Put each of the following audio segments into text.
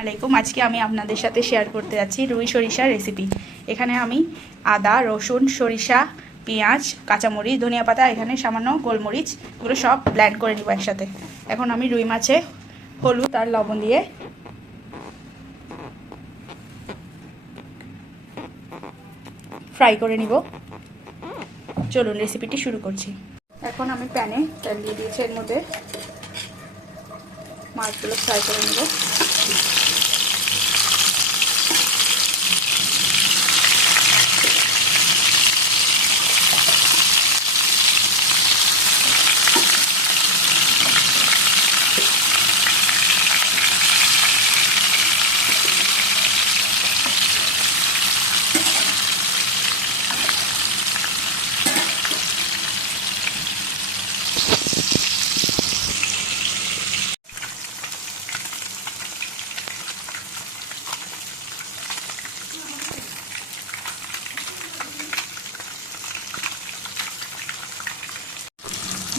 আলাইকুম। আজকে আমি আপনাদের সাথে শেয়ার করতে যাচ্ছি রুই সরিষার রেসিপি এখানে আমি আদা, রসুন, সরিষা, পেঁয়াজ, কাঁচামরিচ, ধনিয়া পাতা, এখানে সামান্য গোলমরিচ, এগুলো সব ব্ল্যান্ড করে নিব একসাথে। এখন আমি রুই মাছে হলুদ আর লবণ দিয়ে ফ্রাই করে নিব। চলুন রেসিপিটি শুরু করছি। এখন আমি প্যানে তেল দিয়ে দিয়েছি এর মধ্যে মাছগুলো ফ্রাই করে নেব।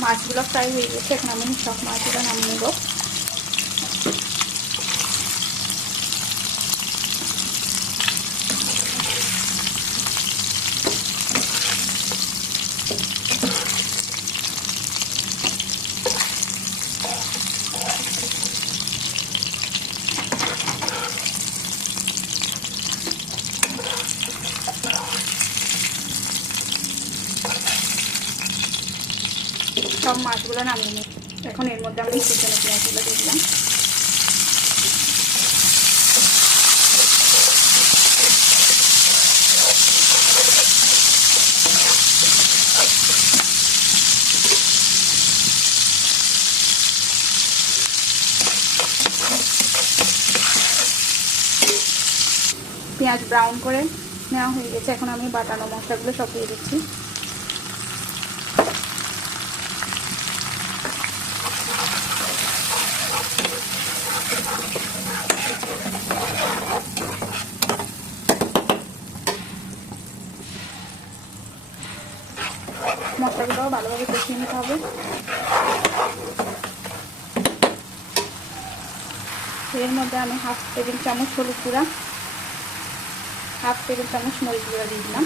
মাছগুলো ফ্রাই হয়ে গেছে। এখন আমি সব মাছগুলো নামিয়ে নেব। সব মাছগুলো নামিয়ে নিই। এখন এর মধ্যে আমি চিকেন পেঁয়াজগুলো দিয়ে দিলাম। পেঁয়াজ ব্রাউন করে নেওয়া হয়ে গেছে। এখন আমি বাটানো মশলাগুলো সব দিয়ে দিচ্ছি। মশলাগুলো ভালোভাবে কষিয়ে নিতে হবে। এর মধ্যে আমি হাফ টেবিল চামচ হলুদ গুঁড়া, হাফ টেবিল চামচ মরিচ গুঁড়া দিয়ে দিলাম।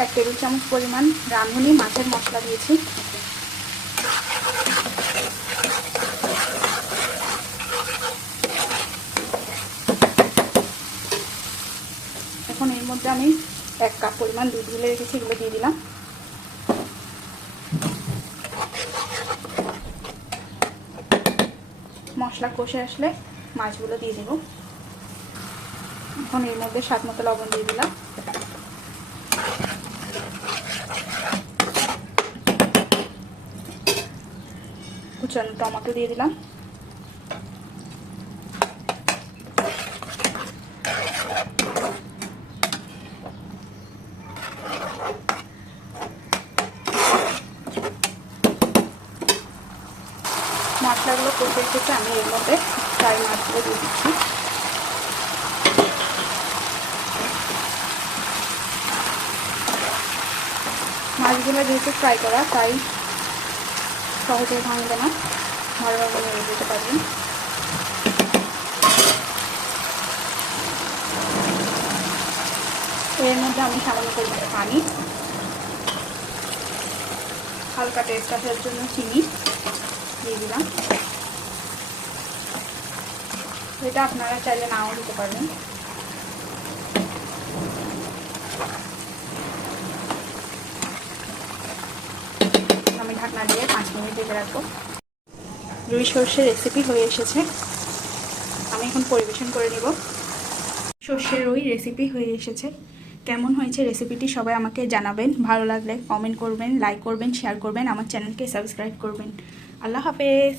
এক টেবিল চামচ পরিমাণ রাঁধুনি, মাছের মশলা দিয়েছি। এখন এর মধ্যে আমি এক কাপ পরিমাণ দুধ গুলে রেখেছি, এগুলো দিয়ে দিলাম। মশলা কষে আসলে মাছগুলো দিয়ে দেব। এখন এর মধ্যে স্বাদ মতো লবণ দিয়ে দিলাম। কুচানো টমেটো দিয়ে দিলাম। মশলাগুলো কষে এসেছে আমি এর মধ্যে ফ্রাই মাছগুলো দিয়ে দিচ্ছি। মাছগুলো যেহেতু ফ্রাই করা, তাই সহজে ভাঙবে না। ভালোভাবে নেড়ে দিতে পারবেন এর মধ্যে আমি সামান্য পরিমাণে পানি, হালকা টেস্ট আসার জন্য চিনি দিয়ে দিলাম। এটা আপনারা চাইলে নাও দিতে পারবেন আমি ঢাকনা দিয়ে পাঁচ মিনিট দিতে রাখব। রুই সর্ষের রেসিপি হয়ে এসেছে। আমি এখন পরিবেশন করে নিব। সর্ষের রুই রেসিপি হয়ে এসেছে। কেমন হয়েছে রেসিপিটি সবাই আমাকে জানাবেন। ভালো লাগলে কমেন্ট করবেন লাইক করবেন শেয়ার করবেন, আমার চ্যানেলকে সাবস্ক্রাইব করবেন। আল্লাহ হাফেজ!